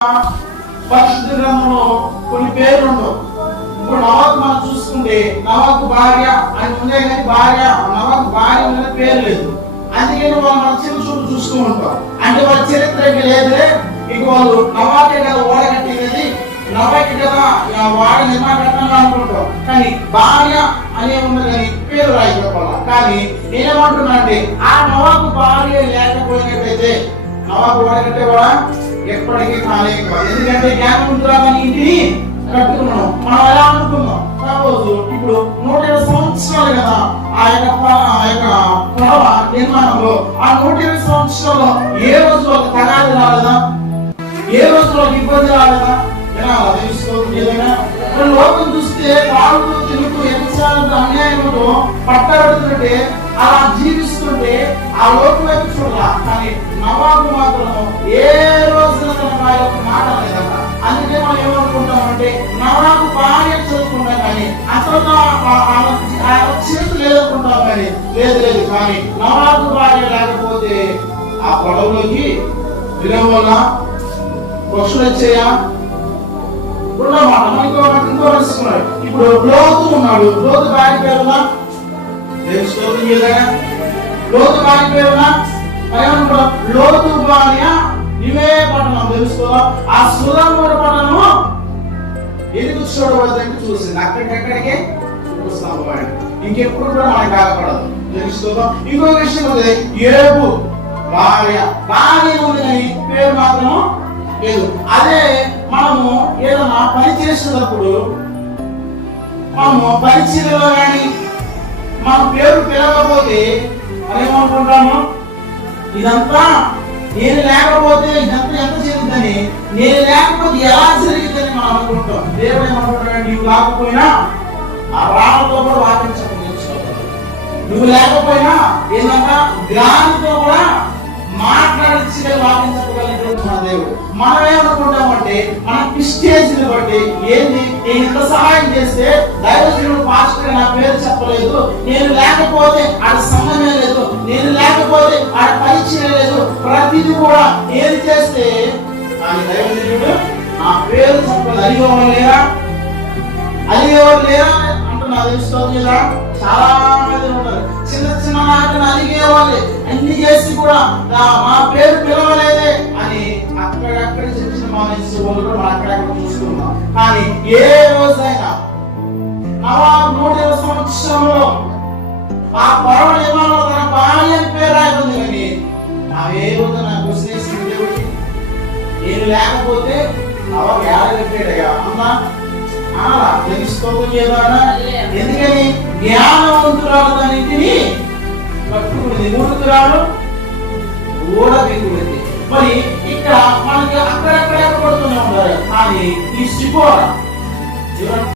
పరిశుద్ధ గ్రంథంలో కొన్ని పేర్లు ఉండవు. ఇప్పుడు నవాకు మనం చూసుకుంటే నవాకు భార్య అని ఉందే కానీ నవాకు భార్య మీద పేరు లేదు. అందుకని వాళ్ళు మన చిన్న చూపు చూస్తూ ఉంటాం. అంటే వాళ్ళ చరిత్రకి లేదే, ఇక వాళ్ళు నవాకే కదా ఓడ కట్టినది, నవాకి కదా వాడ నిర్మాణ కట్టాలని అనుకుంటాం. కానీ భార్య అనే ఉంది కానీ పేరు రాయకపోవాల. కానీ నేనేమంటున్నా అంటే ఆ నవాకు భార్య లేకపోయినట్టయితే నవాకు ఓడ కట్టేవాడా ఎప్పటికీ కాలేదు. ఎందుకంటే జ్ఞానవంతురాలని ఇంటిని కట్టుకున్నాం. మనం ఎలా అనుకున్నాం కావచ్చు. ఇప్పుడు 120 సంవత్సరాలు కదా ఆ యొక్క పొడవ నిర్మాణంలో. ఆ 120 సంవత్సరాల్లో ఏ రోజు ఒక తగాది రాలేదా? ఏ రోజు ఒక ఇబ్బంది రాలేదా? ఎలా తెలుసుకోవచ్చు. ఏదైనా లోకం చూస్తే తాగుతూ తిరుగుతూ ఎంత అన్యాయంతో పట్టబడుతుంటే అలా జీవిస్తుంటే ఆ లోకం వైపు చూడాల. కానీ నవాబు మాత్రం ఏ రోజున తన యొక్క మాట లేదన్న. అందుకే మనం ఏమనుకుంటామంటే నవాబు భార్య చదువుకుంటాం కానీ అసలు చేతి లేదనుకుంటాం. కానీ లేదు. కానీ నవాబు భార్య లేకపోతే ఆ పొడవులోకి విలువ వల్ల పక్షులు వచ్చాయా మాట. ఇంకో తెలుసుకున్నాడు. ఇప్పుడు లోతు ఉన్నాడు. లోతు భార్య పేరునా లోతు భార్య పేరునా లోతు భార్య ఇవే పట్టణం తెలుసుకో. ఆ సుధముడు పట్టణము ఎందుకు చూడవద్దని చూసింది. అక్కడికెక్కడికే చూస్తాం. ఇంకెప్పుడు కూడా మనకు కాకపడదు తెలుసుకో. ఇంకొక విషయం ఉంది, ఏబు భార్య ఉంది కానీ పేరు మాత్రం లేదు. అదే మనము ఏదైనా పని చేసేటప్పుడు మనము పరిచయలో కానీ మన పేరు పిలవకపోతే ఏమనుకుంటాము, ఇదంతా నేను లేకపోతే ఇదంతా ఎంత జరుగుతుందని, నేను లేకపోతే ఎలా జరిగిందని మనం అనుకుంటాం. దేవుడు ఏమనుకుంటాడు, నువ్వు లేకపోయినా ఆ రాళ్ళతో కూడా వాకించడం నేర్చుకోవాలి. నువ్వు లేకపోయినా ఏదన్నా గ్రామంతో కూడా మాట్లాడించి వాకించగలిగినటువంటి మన దేవుడు. మనం ఏమనుకుంటామంటే మన పిస్టేజ్ని బట్టి ఏంది, నేను ఇంత సహాయం చేస్తే దైవజనుడు పాస్టర్ నా పేరు చెప్పలేదు, నేను లేకపోతే ఆడ సంబంధం లేదు, నేను లేకపోతే ఆడ పరిచయం లేదు, ప్రతిదీ కూడా ఏది చేస్తే ఆయన దైవజనుడు నా పేరు చెప్పలేదు. అలిగేవారు లేరా అంటున్నా తెలుసుకోవాలి కదా. చాలా మంది ఉంటారు చిన్న మాటలు అలిగేవాళ్ళు, అన్ని చేసి కూడా మా పేరు పిలవలేదే అని అక్కడక్కడ చిన్న మానేసి వాళ్ళు కూడా మనం అక్కడక్కడ చూసుకున్నాం. కానీ ఏ రోజైనా నవాబు 120 సంవత్సరంలో ఆ పొడవ నిర్మాణంలో తన భార్య అని పేరు రాయబడింది. కానీ అవే రోజు నాకు విశ్లేషించిన దేవుడికి నేను లేకపోతే నవాబు ఏడగట్టాడయ్యా అన్నా అలా తెలుసుకోవాలి ఏదన్నా. ఎందుకని జ్ఞానవంతురాలు దానిని పట్టుకున్నది, మూడుకురాలు ఓడబెట్టుకుంది. మరి ఇక్కడ మనకి అక్కడక్కడ పడుతూనే ఉంటారు. కానీ ఈ సిపోరా